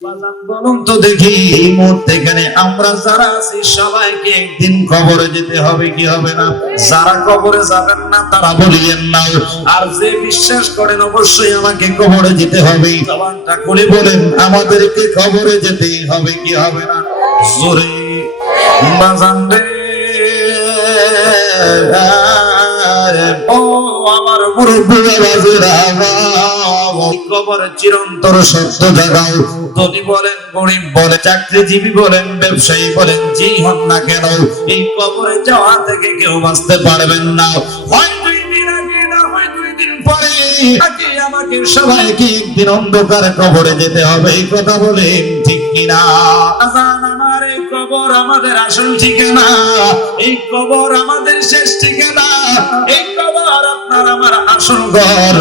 বলুন তো দেখি, এই মুহূর্তে এখানে আমরা যারা আছি সবাইকে একদিন কবরে যেতে হবে কি হবে না? যারা কবরে যাবেন না তারা বলিয়েন না, আর যে বিশ্বাস করেন অবশ্যই আমাকে কবরে যেতে হবে, জবানটা খুলে বলেন আমাদেরকে কবরে যেতেই হবে কি হবে না? জোরে বাজান রে, ও আমার মুরব্বী বাবাজিরা, কবরের চিরন্তর সত্য জাগাও। ধনী বলেন, গরিব বলেন, চাকরিজীবী বলেন, ব্যবসায়ী বলেন, যেই হন না কেন, এই কবরে যাওয়া থেকে কেউ বাঁচতে পারবেন না। হয় 2 দিন আগে, না হয় 2 দিন পরে, আগে আমাকে সবাইকে একদিন অন্ধকার কবরে যেতে হবে। এই কথা বলেন ঠিক কিনা? আজান, আমার এই কবর আমাদের আসল ঠিকানা, এই কবর আমাদের শেষ ঠিকানা, এই কবর আপনার আমার আসল ঘর।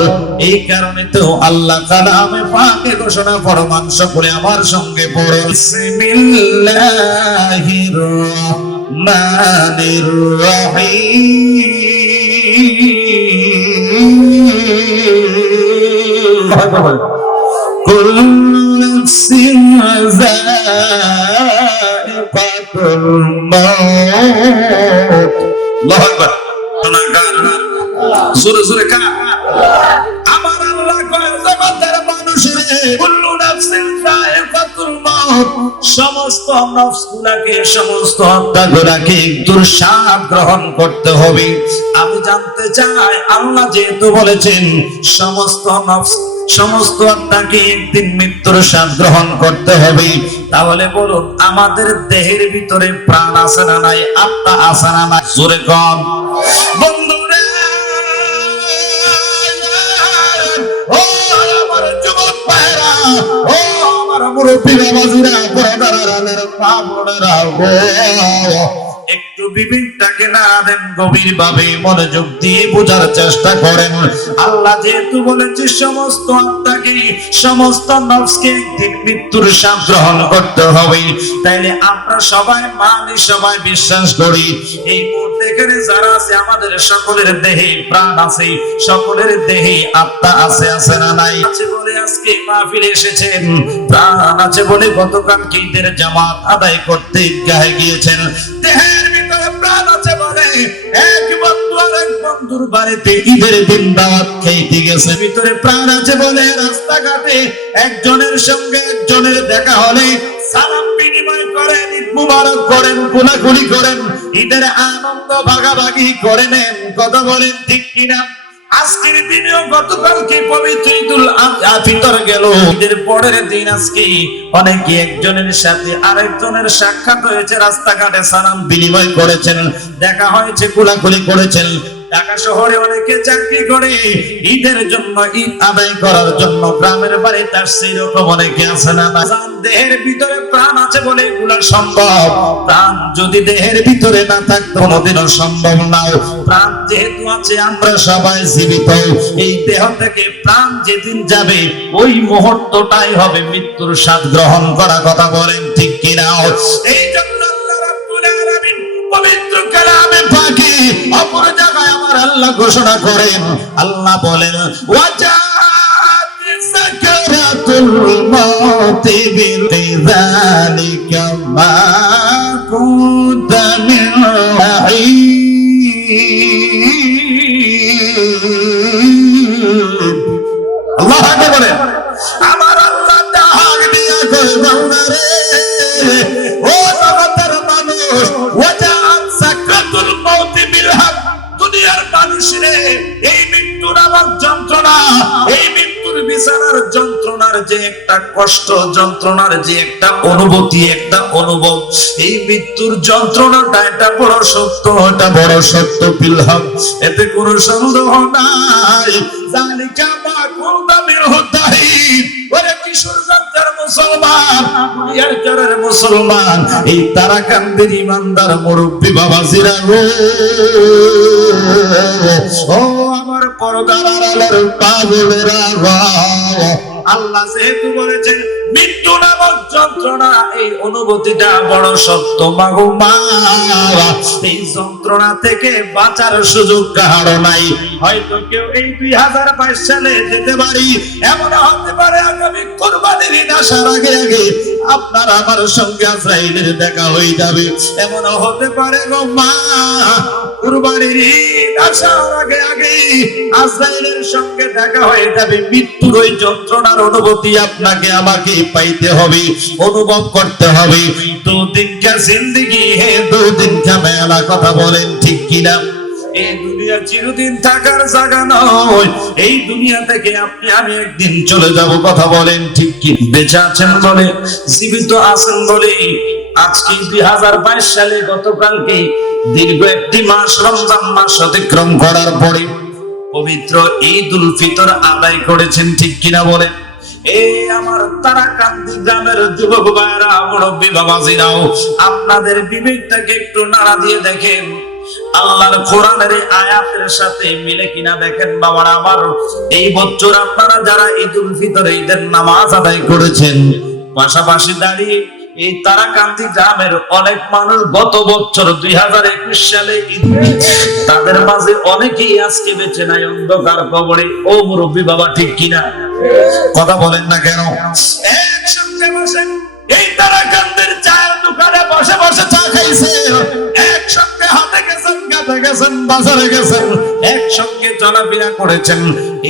এই কারণে তো আল্লাহ কালামে পাকে ঘোষণা ফরমান, সকলে আমার সঙ্গে পড়ো, বিসমিল্লাহির রহমানির রহিম। কুল্লু নাফসিন যায়িকাতুল মাউত। আল্লাহু আকবার। জোরে জোরে কা আমার আল্লাহ কয়, জগতের মানুষেরে, কুল্লু নাফসিন যায়িকাতুল মাউত, সমস্ত নফসগুলোকে, সমস্ত আত্মাগুলোকে একটু স্বাদ গ্রহণ করতে হবে। আমি জানতে চাই, আল্লাহ যেহেতু বলেছেন সমস্ত নফস, সমস্ত আত্মাকে একদিন মৃত্যুর স্বাদ গ্রহণ করতে হবে, তাহলে বলুন আমাদের দেহের ভিতরে প্রাণ আছে না নাই? আত্মা আছে না নাই? জোরে কম বন্ধুরে, ও আমার যুবক ভাইরা, ও আমার মুরব্বী বাবাজিরা, পর্দার আলের মা বোনেরা, একটু বিবেকটাকে না দেন, গভীর ভাবে মনোযোগ দিয়ে বোঝার চেষ্টা করেন। আল্লাহ যেহেতু বলেছে সমস্ত আত্মাকে, সমস্ত নফসকে একদিন মৃত্যুর স্বাদ গ্রহণ করতে হবে, তাইলে আমরা সবাই মানি, সবাই বিশ্বাস করি, এই মুহূর্তে এখানে যারা আছে আমাদের সকলের দেহে প্রাণ আছে, সকলের দেহে আত্মা আছে, আছে না নাই? আছে বলে আজকে মাহফিলে এসেছেন, প্রাণ আছে বলে গতকাল ঈদের জামাত আদায় করতে ঈদগাহে গিয়েছেন, দেহের ভিতরে প্রাণ আছে বলে এক বন্ধু আরেক বন্ধুর বাড়িতে ঈদের দিন দাওয়াত খেতে গেছে, ভিতরে প্রাণ আছে বলে রাস্তাঘাটে একজনের সঙ্গে একজনের দেখা হলে সালাম বিনিময় করেন, ঈদ মুবারক করেন, কোলাকুলি করেন, ঈদের আনন্দ ভাগাভাগি করে নেন। কথা বলেন ঠিক কিনা? আজকের দিনেও গতকালকে পবিত্র ঈদুল ফিতর গেল, ঈদের পরের দিন আজকে অনেকে একজনের সাথে আরেকজনের সাক্ষাৎ হয়েছে, রাস্তাঘাটে সালাম বিনিময় করেছেন, দেখা হয়েছে, কোলাকুলি করেছেন। ঢাকা শহরে অনেকে চাকরি করে, ঈদের জন্য, ঈদ আদায় করার জন্য গ্রামের বাড়িতে আসছে, এরকম অনেকে আছে না? দেহের ভিতরে প্রাণ আছে বলে এগুলা সম্ভব। প্রাণ যদি দেহের ভিতরে না থাকতো কোনোদিনও সম্ভব না। প্রাণ যেহেতু আছে, আমরা সবাই জীবিত, এই দেহ থেকে প্রাণ যেদিন যাবে ওই মুহূর্তটাই হবে মৃত্যুর স্বাদ গ্রহণ করা। কথা বলেন ঠিক কিনা? এই জন্য আল্লাহ রাব্বুল আলামিন পবিত্র কালামে পাকে অপর জায়গায় আমার আল্লাহ ঘোষণা করেন, আল্লাহ বলেন, ওয়াজাত সাকারাতুল মাউতি বিযালিকা মা কুনতা মিন আল্লাহ আগে বলেন, আমার আল্লাহ ডাক দিয়া কয়, বান্দা রে, ও জগতের মানুষ, ওয়াজাত সাকারাতুল মাউতি বিল হক, দুনিয়ার মানুষ রে, এই মৃত্যুর আমার যন্ত্রণা, এই মৃত্যুর বিছানার যন্ত্রণার যে একটা কষ্ট, যন্ত্রণার যে একটা অনুভূতি, একটা অনুভব, এই মৃত্যুর যন্ত্রণাটা এটা বড় সত্য, এটা বড় সত্য বিল হক, এতে কোনো সন্দেহ নাই। জালিকা মা কুনতা মিনহু তাহিদ, ওরে কিশোরগঞ্জের মুসলমান, দুনিয়ার জনের মুসলমান, এই তারাকান্দির ইমানদার মুরব্বী বাবাজিরা গো, ও আমার পর্দার আড়ালের পাগলেরা গো, আল্লাহ যেহেতু বলেছেন মৃত্যু নামক যন্ত্রণা, এই অনুভূতিটা বড় সত্য মাগো মা। এই যন্ত্রণা থেকে বাঁচার সুযোগ কারো নাই। হয়তো কেউ এই 2022 সালে যেতে পারি, এমন হতে পারে আগামী কুরবানির ঈদ আসার আগে আগে আপনার আমার সঙ্গে আজরাইলের দেখা হয়ে যাবে। এমন হতে পারে গো মা, কুরবানির ঈদ আসার আগে আগে আজরাইলের সঙ্গে দেখা হয়ে যাবে। মৃত্যুর ওই যন্ত্রণার অনুভূতি আপনাকে আমাকে পাইতে হবে, অনুভব করতে হবে। দুদিন কা জিন্দেগি হে দুদিন কা মেলা, কথা বলেন ঠিক কিনা? এই দুনিয়া চিরদিন থাকার জায়গা নয়। এই দুনিয়া থেকে আপনি আমি একদিন চলে যাব, কথা বলেন ঠিক কি? বেঁচে আছেন বলে, জীবিত আছেন বলে আজকে 2022 সালে গতকালকে দীর্ঘ একটি মাস, রমজান মাস অতিক্রম করার পরে পবিত্র ঈদুল ফিতর আদায় করেছেন, ঠিক কিনা বলেন? এই আমার তারাকান্দি গ্রামের যুবক ভাইরা, মুরব্বী বাবাজিরাও, আপনাদের বিবেকটাকে একটু নাড়া দিয়ে দেখেন আল্লাহর কোরআনের আয়াতের সাথে মিলে কিনা দেখেন বাবারা আমার। এই বছর আপনারা যারা ঈদুল ফিতর ঈদের নামাজ আদায় করেছেন, পাশাপাশি দাঁড়িয়ে এই তারাকান্দি গ্রামের অনেক মানুষ গত বছর 2021 সালে তাদের মাঝে অনেকেই আজকে বেঁচে নাই অন্ধকার কবরে। ও মুরব্বী বাবা, ঠিক কিনা? কথা বলেন না কেন? একসঙ্গে বসেন এই তারাকান্দির চায়ের দোকানে বসে বসে চা খাইছে, একসঙ্গে হাতে গেছেন, গাতে গেছেন, বাজারে গেছেন, একসঙ্গে চলাফেরা করেছেন।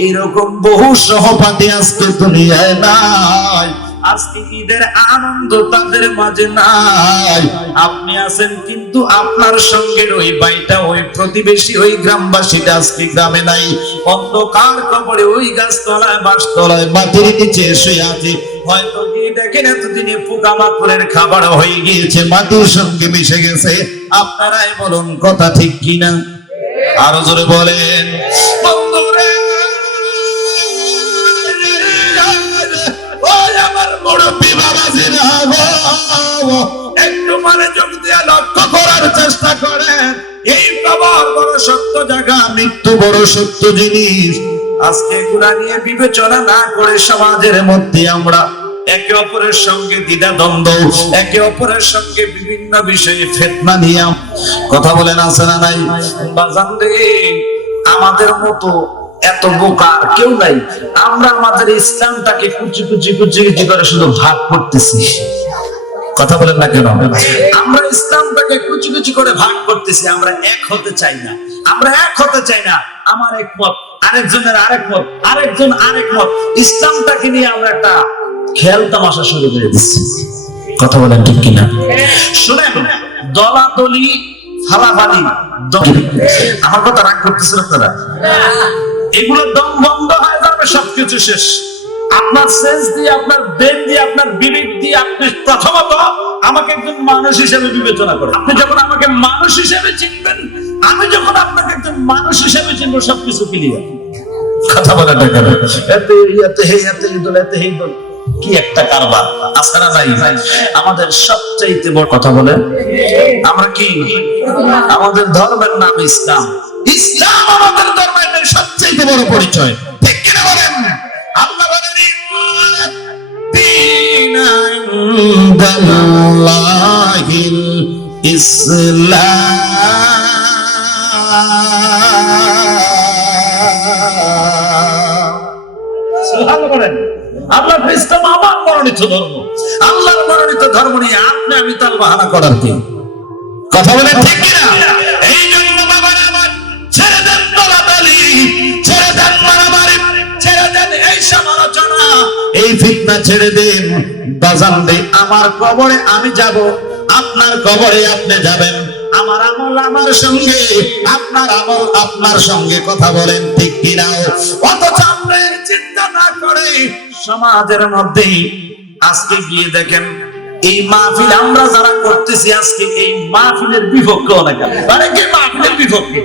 এইরকম বহু সহপাঠী আজকে দুনিয়ায় নাই। আজকে ঈদের আনন্দ তাদের মাঝে নাই। আপনি আছেন কিন্তু আপনার সঙ্গে ওই ভাইটা, ওই প্রতিবেশী, ওই গ্রামবাসীটা আজকে গ্রামে নাই। অন্ধকার কবরে ওই গাছতলায়, বাঁশতলায়, মাটির নিচে শুয়ে আছে। হয়তো গিয়ে দেখেন এতদিনে পোকামাকড়ের খাবার হয়ে গিয়েছে, মাটির সঙ্গে মিশে গেছে। আপনারাই বলুন কথা ঠিক কিনা? আরো জোরে বলেন বন্ধুরে। মুরব্বী বাবাজিরা, একটু মনোযোগ দিয়ে লক্ষ্য করার চেষ্টা করেন। এই কবর বড় সত্য জায়গা, মৃত্যু বড় সত্য জিনিস। আজকে এগুলা নিয়ে বিবেচনা না করে সমাজের মধ্যে আমরা একে অপরের সঙ্গে দ্বিধাদ্বন্দ্ব, একে অপরের সঙ্গে বিভিন্ন বিষয়ে ফিতনা নিয়ে কথা বলেন, আছে না নাই? বাজান রে, আমাদের মতো এত বোকা কেউ নাই। আমরা আমাদের ইসলামটাকে কুচি কুচি কুচি কুচি করে শুধু ভাগ করতেছি, কথা বলেন না কেন? আমরা ইসলামটাকে কুচি কুচি করে ভাগ করতেছি। আমরা এক হতে চাই না, আমরা এক হতে চাই না। আমার এক মত, আরেকজনের আরেক মত, আরেকজন আরেক মত। ইসলামটাকে নিয়ে আমরা একটা খেল তামাশা শুরু করে দিচ্ছি, কথা বলেন ঠিক কিনা? শুনেন, দলাদলি, ফালাফালি, আমার কথা রাগ করতেছেন আপনারা? এগুলো দম বন্ধ হয়ে যাবে, সবকিছু শেষ। আপনার সেন্স দিয়ে, আপনার ব্রেন দিয়ে, আপনার বিবেক দিয়ে আপনি প্রথমত আমাকে একজন মানুষ হিসেবে বিবেচনা করেন। আপনি যখন আমাকে মানুষ হিসেবে চিনবেন, আমি যখন আপনাকে একজন মানুষ হিসেবে চিনবো, সবকিছু ক্লিয়ার। কথা বলা দেখা এতে ইয়াতে হে এতে ইদল এতে হে ইদল, কি একটা কারবার আছে না নাই? আমাদের সবচাইতে বড় কথা বলে আমরা কি, আমাদের ধর্মের নাম ইসলাম। ইসলাম আমাদের ধর্মের সবচাইতে বড় পরিচয়, ঠিক কিনা বলেন? আল্লাহ বলেন ইন্দাল্লাহিল ইসলাম। সুবহানাল্লাহ বলেন। আল্লাহর ইসলাম আমার মনোনীত ধর্ম। আল্লাহর মনোনীত ধর্ম নিয়ে আপনি আমি তাল বাহানা করার কি? কথা বলেন ঠিক কিনা? এই জন্য বাবার আমার ছেড়ে দেন দলাদলি, ছেড়ে দেন মারামারি, ছেড়ে দেন এই সমালোচনা, এই ফিতনা ছেড়ে দেন। বাজান দে, আমার কবরে আমি যাব, আপনার কবরে আপনি যাবেন। আমার আমল আমার সঙ্গে, আপনার আমল আপনার সঙ্গে, কথা বলেন ঠিক কিনা? অথচ আমরা চিন্তা না করে সমাজের মধ্যে আজকে গিয়ে দেখেন এই মাহফিল আমরা যারা করতেছি, আজকে এই মাহফিলের বিপক্ষে অনেকে মাহফিলের বিপক্ষে,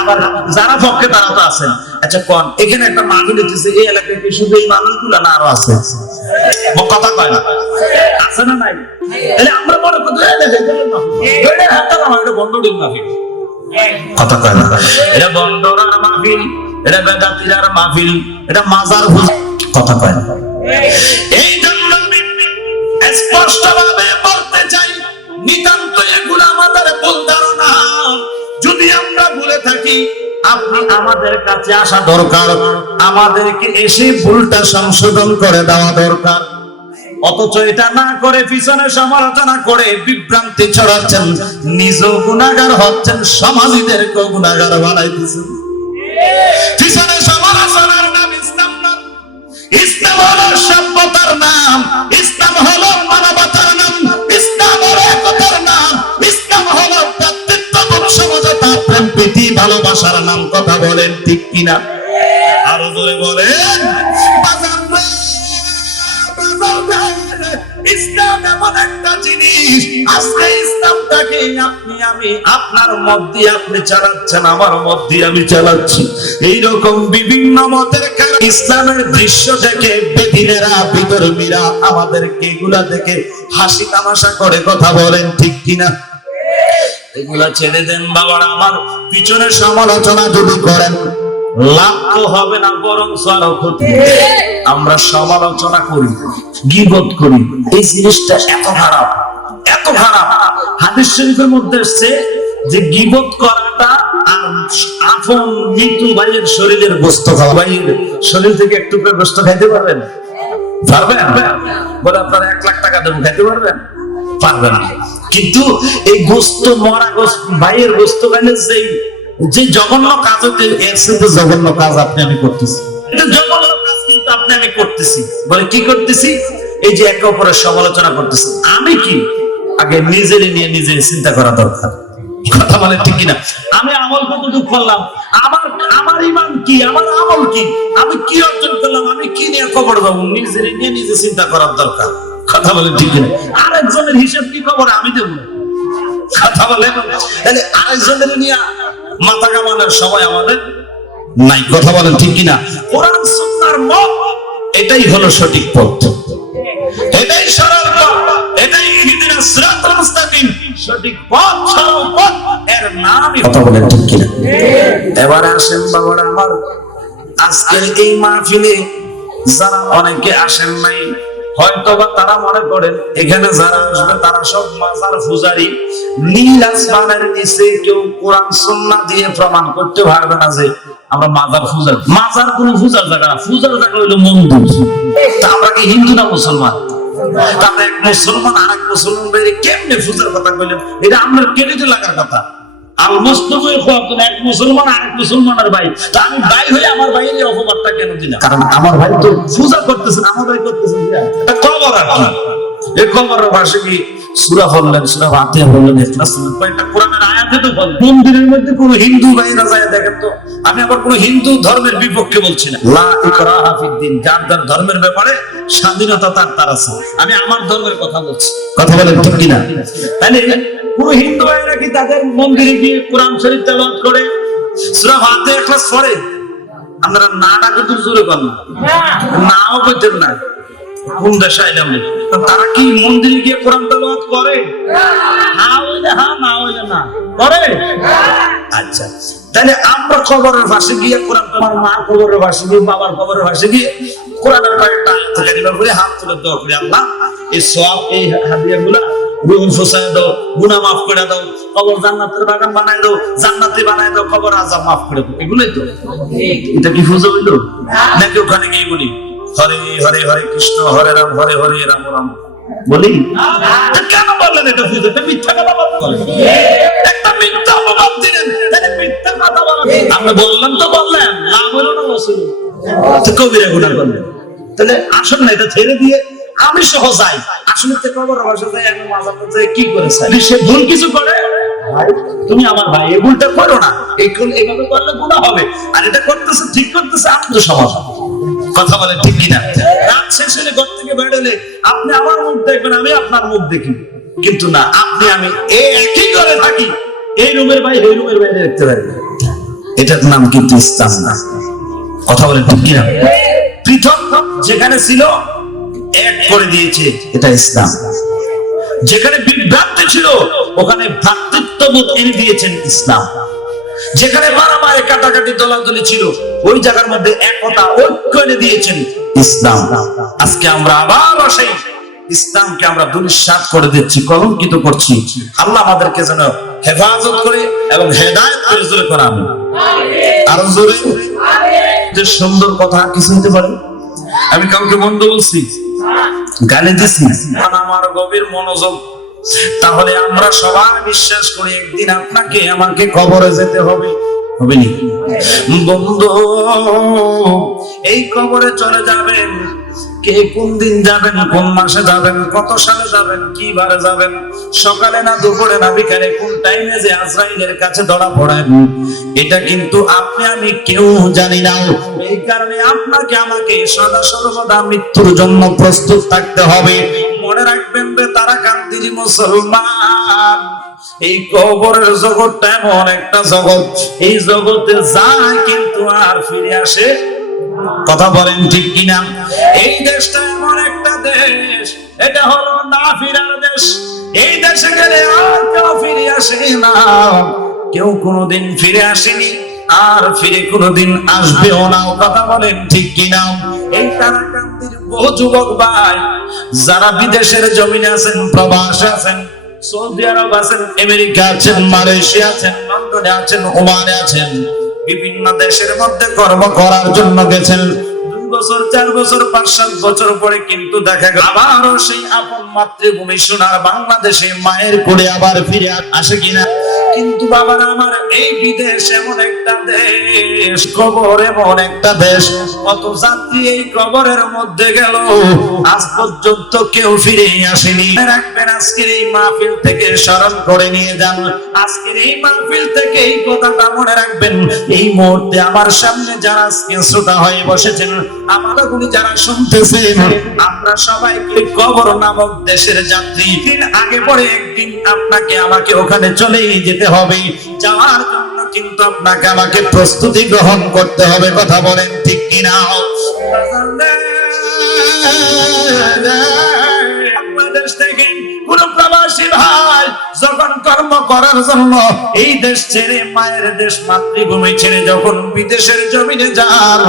আবার যারা পক্ষে তারা তো আছেন। আচ্ছা কোন এখানে একটা মাহফিল হচ্ছে, এই এলাকায় কি শুধু এই মানুষগুলা না আরো আছে? কথা কয় না, আছে না নাই? তাহলে আমরা মনে করতে বন্ধুটির মাহফিল, কথা কয় না, এটা বন্ধুরার মাহফিল, এটা বেদাতিরার মাহফিল, এটা মাজার, কথা কয় না। এই জন্য স্পষ্টভাবে বলতে চাই, নিতান্ত এগুলো আমাদের ভুল ধারণা। যদি আমরা ভুলে থাকি, আপনি আমাদের কাছে আসা দরকার, আমাদেরকে এসে ভুলটা সংশোধন করে দেওয়া দরকার। অথচ এটা না করে পিছনে সমালোচনা করে বিভ্রান্তি ছড়াচ্ছেন, নিজ গুনাহগার হচ্ছেন, সমাজীদেরকে গুনাহগার বানাইতেছেন। পিছনে সমালোচনার নাম ইসলাম না। ইসলাম হলো সভ্যতার নাম, ইসলাম হলো মানবতার নাম, ইসলাম হলো একতার নাম, ইসলাম হলো ভ্রাতৃত্ববোধ, সমঝোতা, প্রেম, প্রীতি, ভালোবাসার নাম। কথা বলেন ঠিক কিনা? আরো জোরে বলেন। ইসলাম এমন একটা জিনিস, আজকে ইসলামটাকে আপনি আমি আপনার মত দিয়ে আপনি চালাচ্ছেন, আমার মত দিয়ে আমি চালাচ্ছি। এইরকম বিভিন্ন মতের কারণে ইসলামের দৃশ্য দেখে বেদিনেরা, বিধর্মীরা আমাদেরকে এগুলা দেখে হাসি তামাশা করে। কথা বলেন ঠিক কিনা? এগুলা ছেড়ে দেন বাবারা আমার। পিছনে সমালোচনা যদি করেন, লাভ তো হবে না, বরং আরো ক্ষতি। আমরা সমালোচনা করি, গীবত করি, এই জিনিসটা এত খারাপ, এত খারাপ। হাদিস শরীফের মধ্যে এসেছে যে গীবত করাটা আর আপন মৃত ভাইয়ের শরীরের গোশত খাওয়া। ভাইয়ের শরীর থেকে একটু করে গোশত খাইতে পারবেন? পারবেন? বলে আপনারা 1 লাখ টাকা দেবেন, খাইতে পারবেন? পারবেন না। কিন্তু এই গোশত, মরা গোশত, ভাইয়ের গোশত খাইলে যে জঘন্য কাজ হতে, এর সাথে জঘন্য কাজ আপনি আমি করতেছি। এটা জঘন্য কাজ, কিন্তু আপনি আমি করতেছি। বলে কি করতেছি? এই যে একে অপরের সমালোচনা করতেছি। আমি কি? আগে নিজেরই নিয়ে নিজে চিন্তা করা দরকার। কথা বলে ঠিক কিনা? আমি আমল কতটুকু করলাম, আমার ঈমান কি, আমার আমল কি, আমি কি অর্জন করলাম, আমি কি নিয়ে খবর পাবো, নিজেরই নিয়ে নিজে চিন্তা করার দরকার। কথা বলে ঠিক কিনা? আরেকজনের হিসাব কি খবর আমি দেবো? কথা বলে তাহলে আরেকজনের নিয়ে মাথা কামানোর সময় আমাদের নাই। কথা বলেন ঠিক কিনা? কোরআন সুন্নাহর মত, এটাই হলো সঠিক পথ, এটাই সরল পথ, এটাই ইহদিনাস সিরাতাল মুস্তাকিম, সঠিক পথ, সরল পথ, এর নামই। কথা বলেন ঠিক কিনা? এবার আসেন বাবারা আমার, আজকের এই মাহফিলে যারা অনেকে আসেন নাই, হয়তোবা তারা মনে করেন এখানে যারা আসবে তারা সব মাজার পূজারী। নীল আসমানের নিচে কেউ কোরআন সুন্নাহ দিয়ে প্রমাণ করতে পারবে না যে আমরা মাজার পূজার। মাজার কোন পূজার জায়গা না, পূজার জায়গা হইলো মন্দির। তা আমরা কি হিন্দু না মুসলমান? তাহলে এক মুসলমান আর এক মুসলমান বাইরে কেমনে পূজার কথা কইলেন? এটা আপনার কেড়ে লাগার কথা। আল মুসলিমে খোয়াতুন, এক মুসলমান আর এক মুসলমানের ভাই। তা আমি ভাই হয়ে আমার ভাইয়ের অপবাদটা কেন দিলাম? কারণ আমার ভাই তো পূজা করতেছেন, আমার ভাই করতেছেন এটা কবর। আর কি এই কবরের পাশে কি সূরা পড়লেন, সূরা ফাতিহা পড়লেন, ইখলাস পড়লেন, কয়েকটা কোরআনের আয়াতে তো বল। মন্দিরের মধ্যে কোন হিন্দু ভাইরা যায় দেখেন তো। আমি আবার কোন হিন্দু ধর্মের বিপক্ষে বলছি না। লা ইকরাহা ফিদ্দিন, যার যার ধর্মের ব্যাপারে স্বাধীনতা তার আছে। আমি আমার ধর্মের কথা বলছি। কথা বলেন ঠিক কিনা? তাহলে কোন হিন্দু ভাইরা কি তাদের মন্দিরে গিয়ে কোরআন শরীফ তেলাওয়াত করে, সূরা ফাতিহা ইখলাস পড়ে? আপনারা নাটা কিন্তু জোরে করেন না, নাও করতেন না। কোন দেশে আইলাম? তারা কি মন্দিরে গিয়ে কোরআন তেলাওয়াত করে? হ্যাঁ হইলে হ্যাঁ, না হইলে না করে। আচ্ছা, তাহলে আমরা কবরের পাশে গিয়ে কোরআন, তোমার মার কবরের পাশে গিয়ে, বাবার কবরের পাশে গিয়ে কোরআনের কয়েকটা কালিমা পড়ে হাত তুলে দোয়া করি, আল্লাহ এই সওয়াব, এই হাদিয়াগুলা রূহ ফুসায় দাও, গুনাহ মাফ করে দাও, কবর জান্নাতের বাগান বানায় দাও, জান্নাতি বানায় দাও, কবর আযাব মাফ করে দাও। এগুলোই তো। এটা কি পূজা হইলো নাকি ওখানে গিয়ে বলি হরে হরে হরে কৃষ্ণ, হরে রাম হরে হরে রাম রাম বলি? কেন বললেন এটা পূজা? এটা মিথ্যা কথা বলেন, একটা মিথ্যা অপবাদ দিলেন। তাহলে মিথ্যা কথা বলেন, আমরা বললাম তো বললেন, না বলো না বসুন, তো কবিরা গুনাহ করলেন। তাহলে আসল না, এটা ছেড়ে দিয়ে আমি সহ যাই। আসলে তো কবর বসে যাই, আমি মাজার করতে কি করেছি? সে ভুল কিছু করে, ভাই তুমি আমার ভাই, এই ভুলটা করো না, এইভাবে করলে গুনাহ হবে। আর এটা করতেছে, ঠিক করতেছে, আত্মসমাধান। কথা বলেন ঠিক কিনা? রাত শেষ হলে ঘর থেকে বের হলে আপনি আমার মুখ দেখবেন, আমি আপনার মুখ দেখি, কিন্তু না, আপনি আমি একই ঘরে থাকি, এই রুমের ভাই এই রুমের বাইরে দেখতে পারি। এটার নাম কিন্তু ইসলাম না। কথা বলেন ঠিক কিনা? পৃথক যেখানে ছিল এক করে দিয়েছে, এটা ইসলাম। যেখানে বিভ্রান্তি ছিল ওখানে ভ্রাতৃত্ববোধ এনে দিয়েছেন ইসলাম। যেখানে মারামারি কাটাকাটি দলাদলি ছিল ওই জায়গার মধ্যে একতা, ঐক্য এনে দিয়েছেন ইসলাম। আজকে আমরা আবার আসি ইসলামকে আমরা দুলিশাত করে দিচ্ছি, কলঙ্কিত করছি। আল্লাহ আমাদেরকে যেন হেফাজত করে এবং হেদায়েত করে, জোরে করে আমিন। আরো জোরে। যে সুন্দর কথা কিছু হতে পারে? আমি কাউকে মন্দ বলছি, গালি দিছি? আমার গভীর মনোযোগ। তাহলে আমরা সবাই বিশ্বাস করি একদিন আপনাকে আমাকে কবরে যেতে হবে, হবে নি বন্ধু? এই কবরে চলে যাবেন, কে কোন দিন যাবেন, কোন মাসে যাবেন, কত সালে যাবেন, কি বারে যাবেন, সকালে না দুপুরে না বিকালে, কোন টাইমে যে আজরাইলের কাছে ধরা পড়েন, এটা কিন্তু আপনি আমি কেউ জানি না। এই কারণে আপনাকে আমাকে সদা সর্বদা মৃত্যুর জন্য প্রস্তুত থাকতে হবে। মনে রাখবেন রে তারা কান্দিরি মুসলমান, এই কবরের জগৎটা এমন একটা জগৎ, এই জগতে যায় কিন্তু আর ফিরে আসে। কথা বলেন ঠিক কিনা? এই দেশটা এমন একটা দেশ, এটা হলো না ফিরার দেশ। এই দেশে গেলে আর কেউ ফিরে আসে না, কেউ কোনোদিন ফিরে আসেনি, আর ফিরে কোনোদিন আসবেও না। কথা বলেন ঠিক কিনা? এই তারাকান্দির বহু যুবক ভাই যারা বিদেশের জমিনে আছেন, প্রবাসে আছেন, সৌদি আরব আছেন, আমেরিকা আছেন, মালয়েশিয়া আছেন, লন্ডনে আছেন, ওমানে আছেন, বিভিন্ন দেশের মধ্যে কর্ম করার জন্য গেছেন। 2 বছর 4 বছর 5-7 বছর পরে কিন্তু দেখা গেল আবারও সেই আপন মাতৃভূমি সোনার বাংলাদেশে মায়ের কোলে আবার ফিরে আসে কিনা? কিন্তু বাবার আমার এই বিদেশ এমন একটা দেশ, কবর এমন একটা দেশ, কত যাত্রী এই কবরের মধ্যে গেল, আজ পর্যন্ত কেউ ফিরে আসেনি। রাখবেন আজকের এই মাহফিল থেকে স্মরণ করে নিয়ে যান, আজকের এই মাহফিল থেকে এই কথাটা মনে রাখবেন। এই মুহূর্তে আমার সামনে যারা আজকে শ্রোতা হয়ে বসেছেন, আমার গুলি যারা শুনতেছেন, আমরা সবাই কবর নামক দেশের যাত্রী। দিন আগে পরে একদিন আপনাকে আমাকে ওখানে চলেই যেতে হবে। যাওয়ার জন্য কিন্তু আপনাকে আমাকে প্রস্তুতি গ্রহণ করতে হবে। কথা বলেন ঠিক কিনা? বাংলাদেশ থেকে কোন প্রবাসী ভাই যখন কর্ম করার জন্য এই দেশ ছেড়ে, মায়ের দেশ মাতৃভূমি ছেড়ে যখন বিদেশের জমিনে যান,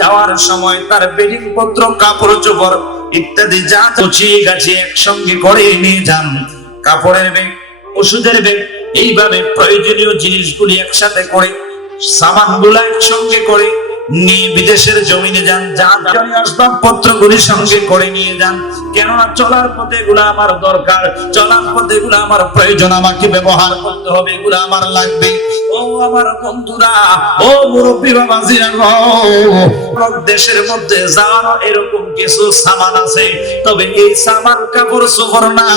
যাওয়ার সময় তার বেডিং পত্র, কাপড় চোপড় ইত্যাদি যা গুছিয়ে গাছিয়ে একসঙ্গে করে নিয়ে যান। কাপড়ের ব্যাগ, ওষুধের ব্যাগ, এইভাবে প্রয়োজনীয় জিনিসগুলি একসাথে করে, সামানগুলো একসঙ্গে করে নিয়ে বিদেশের জমিনে যান। যা আসবাবপত্রগুলি সঙ্গে করে নিয়ে যান, কেননা চলার পথে এগুলো আমার দরকার, চলার পথে এগুলো আমার প্রয়োজন, আমাকে ব্যবহার করতে হবে, এগুলো আমার লাগবে। ও আমার বন্ধুরা, ও মুরব্বী বাবাজিরা, দেশের মধ্যে যাওয়ার এরকম কিছু সামান আছে, তবে এই সামান কাপড় চোপড় না।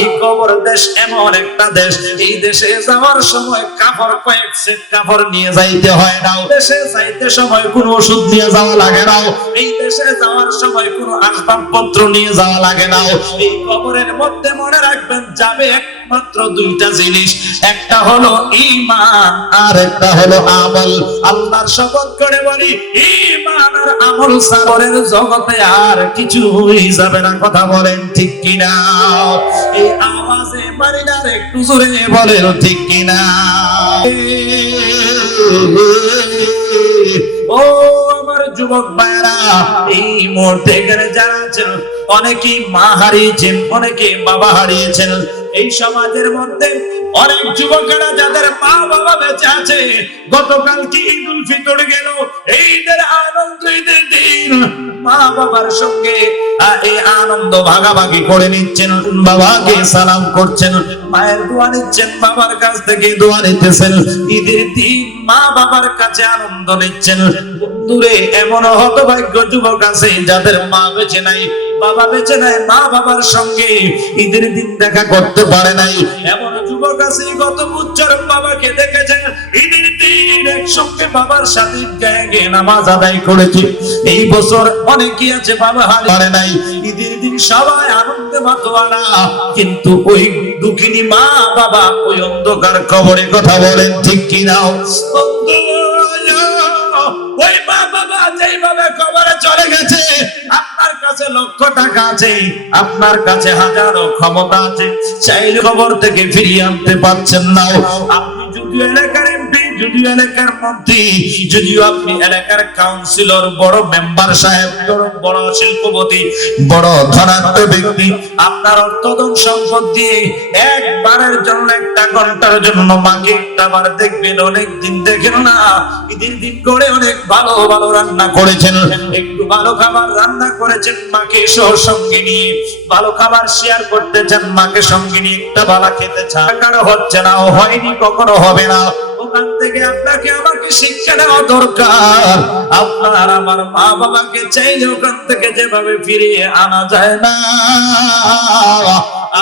এই কবর দেশ এমন একটা দেশ, এই দেশে যাওয়ার সময় কাপড় কয়েক সেট কাপড় নিয়ে যাইতে হয় না। দেশে যাইতে সময় কোনো ওষুধ নিয়ে যাওয়া লাগে না, এই দেশে যাওয়ার সময় কোনো আসবাবপত্র নিয়ে যাওয়া লাগে না। এই কবরের মধ্যে মনে রাখবেন যাবে একমাত্র 2টা জিনিস, একটা হলো ঈমান আর একটা হলো আমল। আল্লাহর শপথ করে বলি, ঈমান আর আমল সাবরের জগতে আর কিছুই যাবে না। কথা বলেন ঠিক কিনা? এই আওয়াজে মারিনার একটু জোরে বলেন ঠিক কিনা? ও আমার যুবক ভাইরা, এই মুহূর্তে এখানে যারা আছেন, অনেকেই মা হারিয়েছেন, অনেকে বাবা হারিয়েছেন। এই সমাজের মধ্যে অনেক যুবকেরা যাদের মা বাবা বেঁচে আছে, গতকাল কি ঈদুল ফিতর গেল, ঈদের আনন্দ, ঈদের দিন মা বাবার সঙ্গে এই আনন্দ ভাগাভাগি করে নিচ্ছেন, বাবাকে সালাম করছেন, মায়ের দোয়া নিচ্ছেন, বাবার কাছ থেকে দোয়া নিতেছেন। ঈদের দিন মা বাবার কাছে আনন্দ নিচ্ছেন। বন্ধুরে, এমন হতভাগ্য যুবক আছে যাদের মা বেঁচে নাই, বাবা বেঁচে নাই, মা বাবার সঙ্গে ঈদের দিন দেখা করতে পারে নাই। এমন যুবক আছে গত বছর বাবাকে দেখেছেন, ঈদের দিন একসঙ্গে বাবার সাথে গায়ে নামাজ আদায় করেছে। এই বছর অনেকেই আছে বাবা হারে নাই, ঈদের দিন সবাই আনন্দে মাতোয়ারা, কিন্তু ওই দুঃখিনী মা বাবা ওই অন্ধকার কবরে। কথা বলেন ঠিক কিনা? ওই মা বাবা যেইভাবে কবরে চলে গেছে, আপনার কাছে লক্ষ টাকা আছে, আপনার কাছে হাজারো ক্ষমতা আছে, চাইলে কবর থেকে ফিরিয়ে আনতে পারছেন না। আপনি যদি এলাকার এমপি যদিও এলাকার মন্ত্রী, যদিও আপনি এলাকার কাউন্সিলর, বড় মেম্বার সাহেব, বড় শিল্পপতি, বড় ধনাঢ্য ব্যক্তি, আপনার অর্থধন সম্পদ দিয়ে একবারের জন্য, একটা ঘন্টার জন্য মাকে একটা বার দেখবেন, অনেক দিন দেখেন না, ঈদের দিন করে অনেক ভালো ভালো রান্না করেছেন, একটু ভালো খাবার রান্না করেছেন, মাকে সহ সঙ্গে নিয়ে ভালো খাবার শেয়ার করতে চান, মাকে সঙ্গে নিয়ে একটা ভালো খেতে চান, কারো হচ্ছে না, হয়নি, কখনো হবে না। ওখান থেকে আপনাকে আমাকে শিক্ষা নেওয়া দরকার। আপনার আমার মা বাবাকে চাইলে ওখান থেকে যেভাবে ফিরিয়ে আনা যায় না,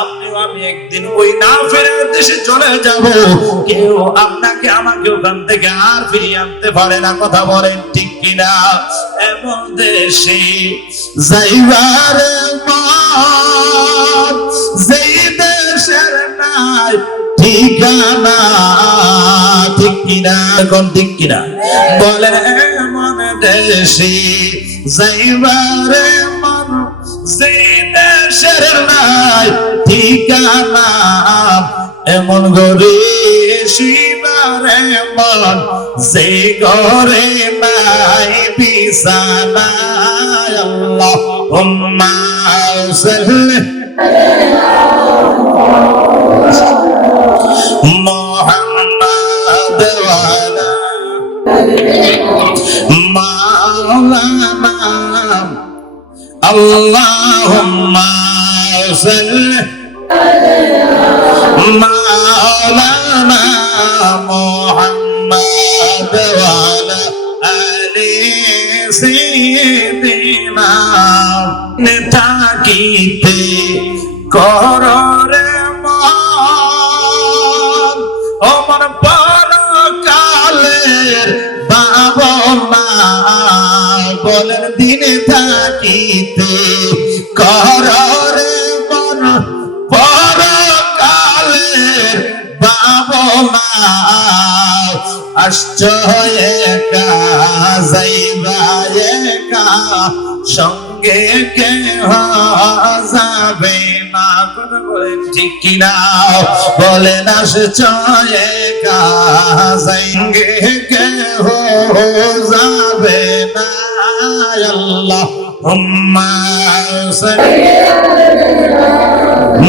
আপনি আমি একদিন ওই না ফেরার দেশে চলে যাব, কেউ আপনাকে আমাকে ওখান থেকে আর ফিরিয়ে আনতে পারে না। কথা বলেন ঠিক কিনা? এমন দেশে যাইবার মন, যেই দেশের নাই ঠিকানা, ঠিক কিনা? কোন ঠিক কিনা বলে? এমন দেশে যাইবার মন, যেই দেশের নাই ঠিকানা, এমন ঘরে শিবারে মন, যে ঘরে নাই বিছানা। আল্লাহুম্মা সাল্লি মুহাম্মাদ ওয়া আলা মাওলানা। আল্লাহুম্মা সাল্লি মাওলানা মুহাম্মাদ ওয়া আলা আলি সাইয়্যিদিনা। নেতাকিতে কররে মন, ও মন পরকালের বাবনা, বলেন দিনে থাকিতে কররে মন, পরকালের বাবনা। আসছ একা যাইবা একা, সঙ্গে কেহ যাবে না। কথা বলেন ঠিক কিনা? বলেন আসছ একা, সঙ্গে কেহ যাবে না। আল্লাহুম্মা সাল্লি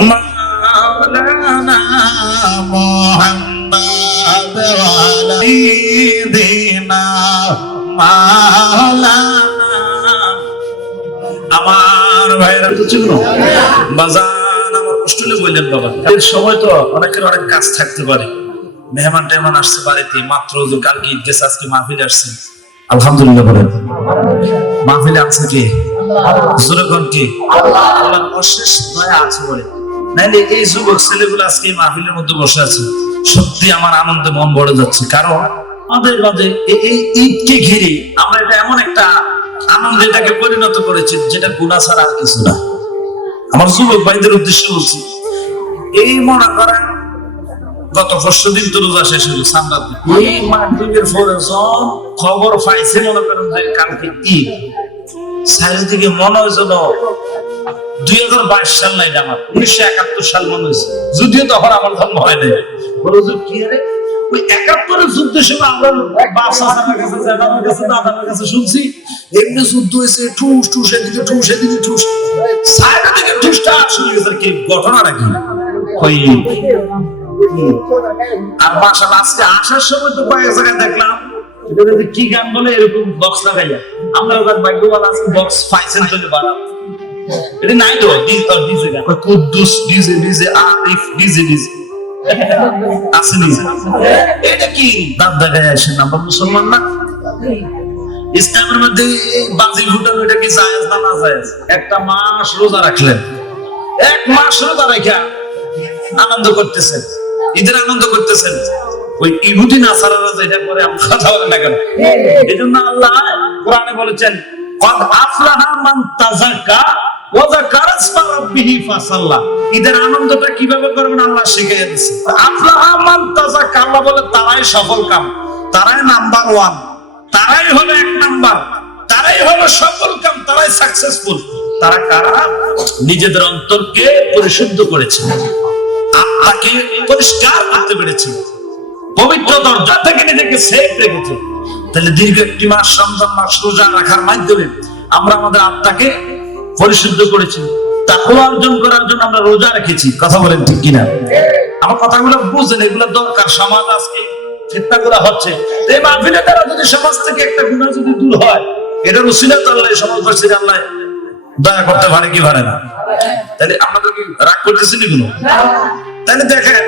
মাওলানা মুহাম্মাদ ওয়া আলা সাইয়্যিদিনা মাওলানা। আমার ভাইরা তো ছিল বাজান, আমার কষ্ট হলে বললেন বাবা, এর সময় তো অনেকের অনেক কাজ থাকতে পারে, মেহমান টেহমান আসছে বাড়িতে, মাত্র কালকে ঈদ গেছে, আজকে মাহফিল আসছে। আলহামদুলিল্লাহ বলেন। মাহফিলে আছে কি? জোরে কোন কি? আল্লাহর অশেষ দয়া আছে বলে, নাইলে এই যুবক ছেলেগুলো আজকে এই মাহফিলের মধ্যে বসে আছে, সত্যি আমার আনন্দে মন ভরে যাচ্ছে। কারণ আমাদের মাঝে এই ঈদকে ঘিরে আমরা এটা এমন একটা আনন্দ এটাকে পরিণত করেছি যেটা গুনাহ ছাড়া আর কিছু না। আমার যুবক ভাইদের উদ্দেশ্যে বলছি, এই মনে করেন গত পরশু দিন তো রোজা শেষ হলো, সামরাত এই মাগরিবের পরে খবর পাইছে, মনে করেন যে কালকে ঈদ, চারিদিকে মনে হয় যেন 2022 সাল নাই, আমার 1971 সাল মনে হয়েছে, যদিও তখন আমার জন্ম হয় নাই। বলো যে কি রে, ওই 71 যুদ্ধের সময় আমরা বাপ চাচার কাছে, দাদার কাছে, দাদার কাছে শুনছি এমনি যুদ্ধ হয়েছে, ঠুস ঠুস এদিকে ঠুস এদিকে ঠুস, সাইডের দিকে ঠুসটা শুনে গেছে। কি ঘটনাটা কি? আর মাশাআল্লাহ আজকে আসার সময় তো কয়েক জায়গায় দেখলাম এটা কি গান বলে, এরকম বক্স লাগাইয়া, আমরা ওখানে ভাগ্যবান আজকে বক্স পাইছেন চলে বাড়াম, এটা নাই তো ডিজে গান, Kuddus DJ, DJ Arif DJ, DJ আছে ডিজে। এটা কি দাঁত দেখায় আসেন? আমরা মুসলমান না? ইসলামের মধ্যে বাজি ফুটানো এটা কি জায়েজ না না জায়েজ? একটা মাস রোজা রাখলেন, এক মাস রোজা রাখা আনন্দ করতেছেন, ঈদের আনন্দ করতেছেন, ওই ইহুদি নাসারারা যেটা করে আমরা কথা বলেন না কেন? এজন্য আল্লাহ কোরআনে বলেছেন, ক্বাদ আফলাহা মান তাযাক্কা ওয়া যাকারা ইসমা রাব্বিহি ফাসাল্লা। ঈদের আনন্দটা কিভাবে করবেন আল্লাহ শিখিয়ে দিয়েছে। আফলাহা মান তাযাক্কা, আল্লাহ বলে তারাই সফল কাম, তারাই নাম্বার 1, তারাই হলো 1 নাম্বার, তারাই হলো সফল কাম, তারাই সাকসেসফুল। তারা কারা? নিজেদের অন্তরকে পরিশুদ্ধ করেছে, আত্মাকে পরিষ্কার করতে পেরেছে, পবিত্র দরজা থেকে নিজেকে সেফ রেখেছে। তাহলে দীর্ঘ একটি মাস রমজান মাস রোজা রাখার মাধ্যমে আমরা আমাদের আত্মাকে পরিশুদ্ধ করেছি, তাকওয়া অর্জন করার জন্য আমরা রোজা রেখেছি। কথা বলেন ঠিক কিনা? আমার কথাগুলো বুঝেন, এগুলো দরকার। সমাজ আজকে ফিতনাগুলো হচ্ছে, এই মাহফিলে তারা যদি সমাজ থেকে একটা গুনাহ যদি দূর হয়, এটার উসিলায় তো আল্লাহ সমাজবাসী আল্লাহ দয়া করতে পারে কি পারে না? তাহলে আমাদের কি রাগ করতেছি এগুলো? তাহলে দেখেন,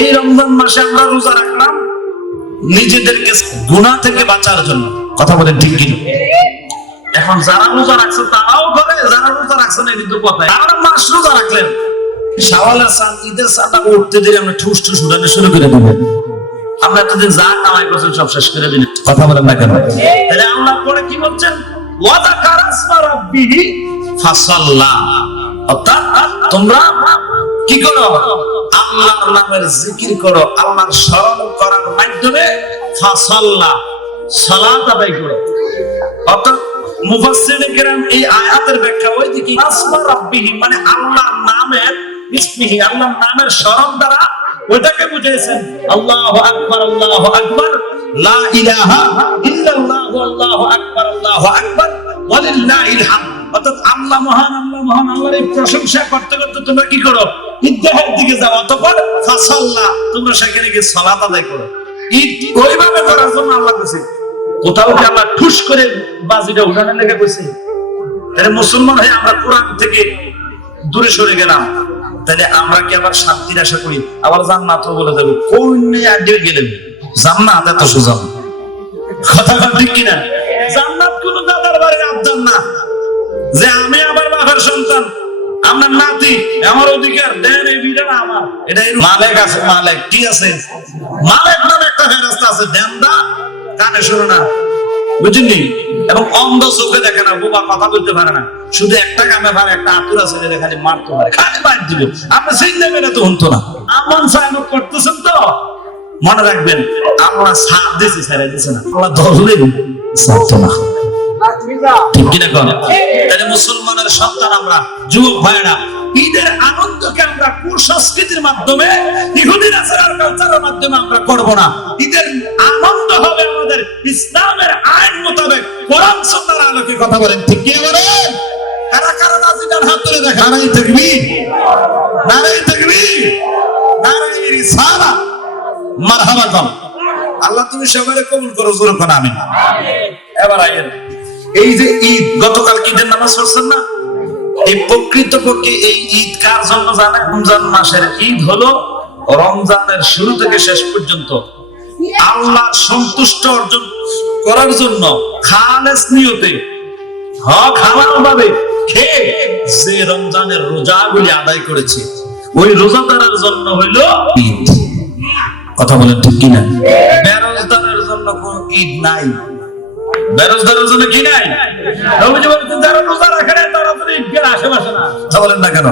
এই রমজান মাসে আমরা রোজা রাখলাম নিজেদেরকে গুনাহ থেকে বাঁচার জন্য। কথা বলেন ঠিক কিনা? এখন যারা রোজা রাখছে তারাও করে, যারা রোজা রাখছে না কিন্তু কথায় তারা মাস রোজা রাখলেন, শাওয়ালের চাঁদ ঈদের চাঁদটা উঠতে দিলে আমরা ঠুস ঠুস উঠানো শুরু করে দেবেন। আমরা এতদিন যা কামাই করছেন সব শেষ করে দিলেন। কথা বলেন না কেন? তাহলে আল্লাহ পরে কি বলছেন? ওয়া যাকারা ইসমা রাব্বিহি ফাসাল্লা। অর্থাৎ তোমরা কি করো? আল্লাহর নামের জিকির করো, আল্লাহর স্মরণ করার মাধ্যমে ফাসাল্লা সালাত আদায় করো। অর্থাৎ মুফাসসিরিনে কেরাম এই আয়াতের ব্যাখ্যা ওইদিকে ইসমা রাব্বিহি মানে আল্লাহর নামের ইসমিহি, আল্লাহর নামের স্মরণ দ্বারা ওইটাকে বুঝিয়েছেন। আল্লাহু আকবার, আল্লাহু আকবার, লা ইলাহা ইল্লাল্লাহু, আল্লাহু আকবার, আল্লাহু আকবার, ওয়ালিল্লাহিল হামদ। অর্থাৎ আল্লাহ মহান, আল্লাহ মহান, আল্লাহর এই প্রশংসা করতে করতে তোমরা কি করো? ঈদগাহের দিকে যাও, অতঃপর ফাসাল্লা তোমরা সেখানে গিয়ে সালাত আদায় করো। ঈদ ওইভাবে করার জন্য আল্লাহ বলেছে। কোথাও কি আল্লাহ ঠুস করে বাজিটা উঠানোর লেগে বসে? তাহলে মুসলমান হয়ে আমরা কোরআন থেকে দূরে সরে গেলাম, তাহলে আমরা কি আবার শান্তির আশা করি? আবার জান্নাত বলে যাবো কোন আগে গেলেন? জান্নাত এত সোজা কথা ঠিক কিনা? জান্নাত কোন দাদার বাড়ির আবদার না যে আমি আমার বাবার সন্তান, আমার নাতি, আমার অধিকার দেন, এই বিধান আমার। এটাই মালিক আছে, মালিক কি আছে? মালিক নামে একটা ফেরেশতা আছে, দেনদা কানে শোনে না, বুঝলি? এবং অন্ধ চোখে দেখে না, বোবা কথা বলতে পারে না, শুধু একটা কামে পারে, একটা আতুর আছে যে খালি মারতে পারে, খালি মার দিল। আপনি চিন্তা করে তো হতো না। আমন সাহেব করতেছেন তো মনে রাখবেন, আল্লাহ সাথ দিয়েছে, ছেড়ে দিয়েছে না। আল্লাহ ধরলেন সাথ না, ঠিক কিনা? তাহলে মুসলমানের সন্তান আমরা, যুবক ভাইরা, ঈদের আনন্দকে আমরা কুসংস্কৃতির মাধ্যমে, ইহুদি নাসারার কালচারের মাধ্যমে আমরা করব না। ঈদের আনন্দ হবে আমাদের ইসলামের আইন মোতাবেক, কোরআন সুন্নাহর আলোকে। কথা বলেন ঠিক কি বলেন? কারা কারা নাজিদার হাত তুলে দেখা। নারায়ে তাকবীর, নারায়ে তাকবীর, নারায়ে রিসালাত, মারহাবা কম। আল্লাহ তুমি সবাইকে কবুল করো, জোরে কোন আমিন। এবার আইয়েন, এই যে ঈদ, গতকাল ঈদের নামাজ পড়ছেন না? এই প্রকৃতপক্ষে এই ঈদ কার জন্য জানেন? রমজান মাসের ঈদ হলো রমজানের শুরু থেকে শেষ পর্যন্ত আল্লাহর সন্তুষ্ট অর্জন করার জন্য খালেস নিয়তে, হক হালাল ভাবে খেয়ে যে রমজানের রোজাগুলি আদায় করেছে, ওই রোজাদারের জন্য হইল ঈদ। কথা বলেন ঠিক কিনা? বেরোজদারের জন্য কোন ঈদ নাই। বেরোজদারের জন্য কি নাই? যারা রোজা রাখে না তারা তো ঈদের আশেপাশে না। কথা বলেন না কেন?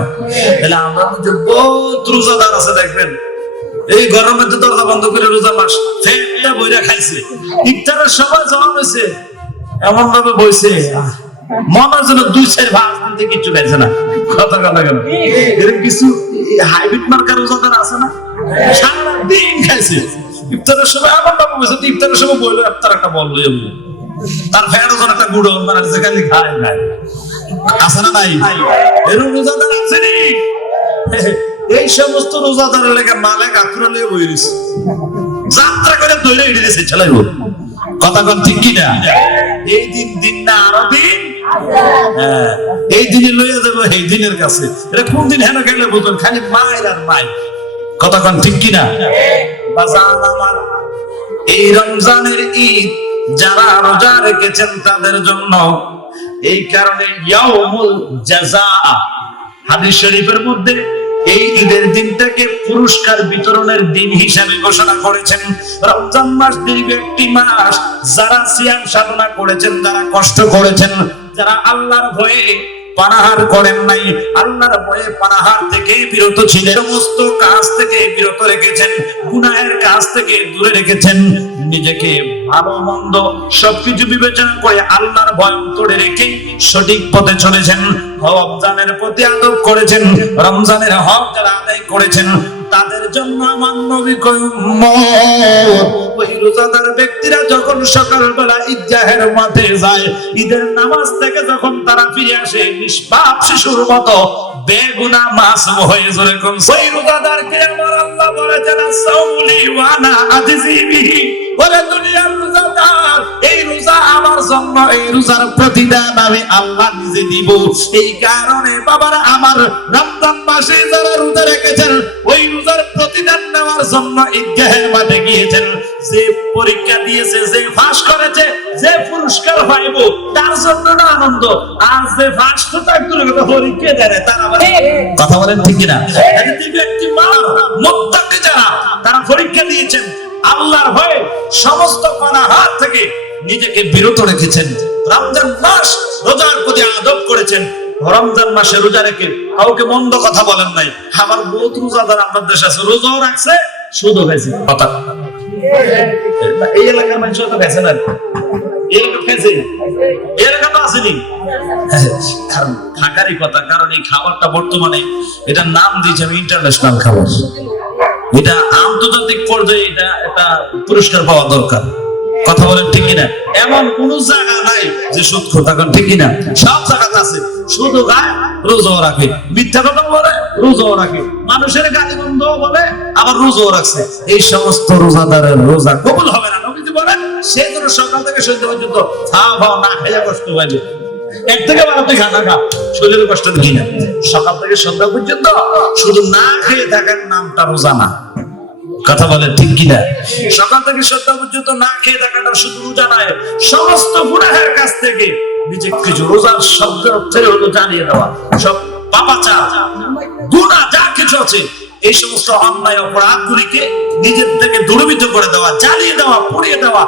তাহলে আমরা যে বহুত রোজাদার আছে দেখবেন, এই গরমের তো দরজা বন্ধ করে রোজা মাস ফেটা বইরা খাইছে, ইফতারের সময় জমা হয়েছে, এমন ভাবে বইছে মনে যেন 2-4 ভাগ দিতে কিছু খাইছে না। কথা কথা কেন? এরকম কিছু হাইব্রিড মার্কার রোজাদার আছে না, সারাদিন খাইছে। ইফতারের সময় এমন ভাবে বইছে, ইফতারের সময় বইলো ইফতার একটা বললো, তার ফেরো জন একটা গুড়ো মানে যেখানে খায় খায়, আছে না নাই? এরকম রোজাদার আছে নি? এই সমস্ত রোজাদারের লেগে মালে কাকুরা লিয়ে বই রয়েছে, যাত্রা করে দৈরে এড়ে দিয়েছে ছেলে। কথা কোন ঠিক কিনা? এই দিন দিন না আরো দিন, এই দিনে লইয়া যাবো এই দিনের কাছে। এটা কোন দিন হেন গেলে বুঝুন, খালি মায়ের আর মাই। কথা কোন ঠিক কিনা? বাজান আমার, এই রমজানের ঈদ যারা রোজা রেখেছেন তাদের জন্য, এই কারণে ইয়াউমুল জাযা, হাদিস শরীফের মধ্যে এই ঈদের দিনটাকে পুরস্কার বিতরণের দিন হিসাবে ঘোষণা করেছেন। রমজান মাস দীর্ঘ একটি মাস, যারা সিয়াম সাধনা করেছেন, যারা কষ্ট করেছেন, যারা আল্লাহর ভয়ে পানাহার করেন নাই, আল্লাহর ভয়ে পানাহার থেকে বিরত ছিলেন, সমস্ত কাজ থেকে বিরত রেখেছেন, গুনাহের কাজ থেকে দূরে রেখেছেন, নিজেকে ভালো মন্দ সবকিছু বিবেচনা করে আল্লাহর ভয় অন্তরে রেখে সঠিক পথে চলেছেন, রমজানের প্রতি আদব করেছেন, রমজানের হক যারা আদায় করেছেন, তাদের জন্য আমার নবী কয় উম্মত, ওই রোজাদার ব্যক্তিরা যখন সকালবেলা ঈদগাহের মাঠে যায়, ঈদের নামাজ থেকে যখন তারা ফিরে আসে নিষ্পাপ শিশুর মতো বেগুনাহ মাসুম হয়ে জোরে কোন সেই রোজাদারকে আমার আল্লাহ বলেছেন আসাউলি ওয়া আনা আজিজি বিহি, বলে দুনিয়ার রোজাদার এই রোজা আমার জন্য, এই রোজার প্রতিদান আমি আল্লাহ নিজে দিব। এই কারণে বাবারা আমার রমজান মাসে যারা রোজা রেখেছেন ওই রোজার প্রতিদান নেওয়ার জন্য ঈদগাহের মাঠে গিয়েছেন, যে পরীক্ষা দিয়েছে, যে পাস করেছে, যে পুরস্কার পাইব তার জন্য না আনন্দ, আর যে পাস তো তার পরীক্ষা দেয় তার আবার কথা বলেন ঠিক কিনা? ব্যক্তি মুত্তাকি যারা তারা পরীক্ষা দিয়েছেন, আল্লাহর ভয়ে সমস্ত পানাহার থেকে নিজেকে বিরত রেখেছেন, রমজান মাস রোজার প্রতি আদব করেছেন, রমজান মাসে রোজা রেখে কাউকে মন্দ কথা বলেন নাই। আমার বহুত রোজাদার আপনার দেশে আছে, রোজাও রাখছে সুদও খাইছে, কথা এই এলাকার মানুষ তো খাইছে না, এই এলাকা খাইছে, এই এলাকা তো আসেনি, কারণ থাকারই কথা, কারণ এই খাবারটা বর্তমানে এটার নাম দিয়েছে আমি ইন্টারন্যাশনাল খাবার, এটা আন্তর্জাতিক পর্যায়ে এটা একটা পুরস্কার পাওয়া দরকার, কথা বলেন ঠিক কিনা? এমন কোন জায়গা নাই যে সুদ খোর থাকেন, ঠিক কিনা? সব জায়গাতে আছে, শুধু গায়ে রোজাও রাখে, মিথ্যা কথা বলে রোজাও রাখে, মানুষের গালি বন্ধ বলে আবার রোজাও রাখছে, এই সমস্ত রোজাদারের রোজা কবুল হবে না। নবীজি বলেন সে যেন সকাল থেকে সন্ধ্যা পর্যন্ত খাওয়া না খেয়ে কষ্ট পাইবে, এক থেকে 12 তুই খানা খা, শরীরের কষ্ট দেখি না, সকাল থেকে সন্ধ্যা পর্যন্ত শুধু না খেয়ে থাকার নামটা রোজা না, কথা বলে ঠিক কিনা? সকাল থেকে সন্ধ্যা পর্যন্ত না খেয়ে থাকাটা শুধু রোজা নয়, সমস্ত গুনাহের কাছ থেকে নিজেকে কিছু রোজার শব্দ অর্থের হলো জানিয়ে দেওয়া, সব পাপাচার গুনাহ যা কিছু আছে এই সমস্ত অন্যায় অপরাধগুলিকে নিজের থেকে দূরীভূত করে দেওয়া, জ্বালিয়ে দেওয়া, পুড়িয়ে দেওয়া,